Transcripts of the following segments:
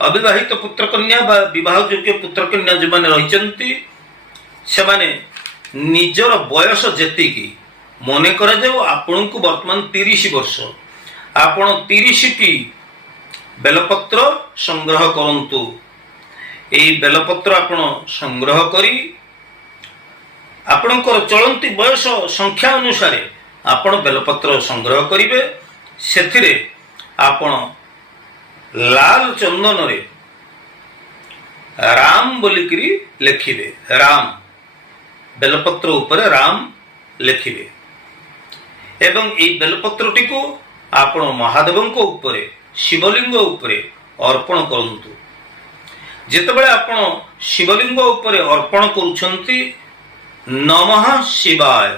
अविवाहित पुत्रकन्या बा विवाह योग्य पुत्रकन्या जो मैंने रही से माने निजर बयस जेतिकी मन कर आपण को वर्तमान 30 वर्ष आपण 30 टी बेलपत्र संग्रह करंतु। एई बेलपत्र आपण संग्रह करी आपणकर चलंती बयस संख्या अनुसार आपण बेलपत्र संग्रह करिवे। सेथिरे आपण लाल चंदन रे राम बोलिकरी लिखिबे। राम बेलपत्र ऊपर राम लिखिबे एवं एई बेलपत्रटी को आपण महादेवंक ऊपर शिवलिंग ऊपर अर्पण करंतु। जेतेबेले आपण शिवलिंग ऊपर अर्पण करूछंती नमः शिवाय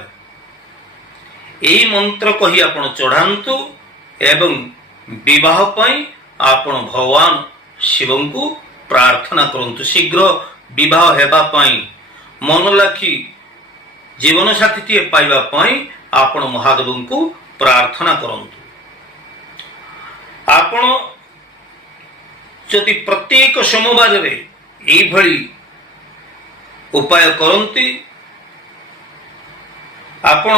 एई मंत्र कही आपण चढ़ांतु एवं विवाह पई आपण भगवान शिवं को प्रार्थना करंतु। शीघ्र विवाह हेबा पई मन लाखी जीवन साथी टीए पाइबा पई आपण महादेवं को प्रार्थना करंतु। आपण जदि प्रत्येक सोमवार रे एई भली उपाय करंती आपण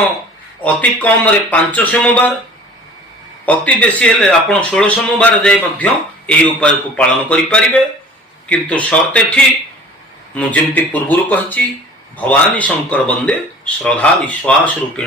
अति कम रे 5 सोमवार अति बेसी हेले आपण 16 सोमवार जाय मध्य एई उपाय को पालन करि परिबे। किंतु शर्त एठी मु जेमति पूर्वरु कहछि भवानी शंकर वंदे श्रद्धा विश्वास रूपेण।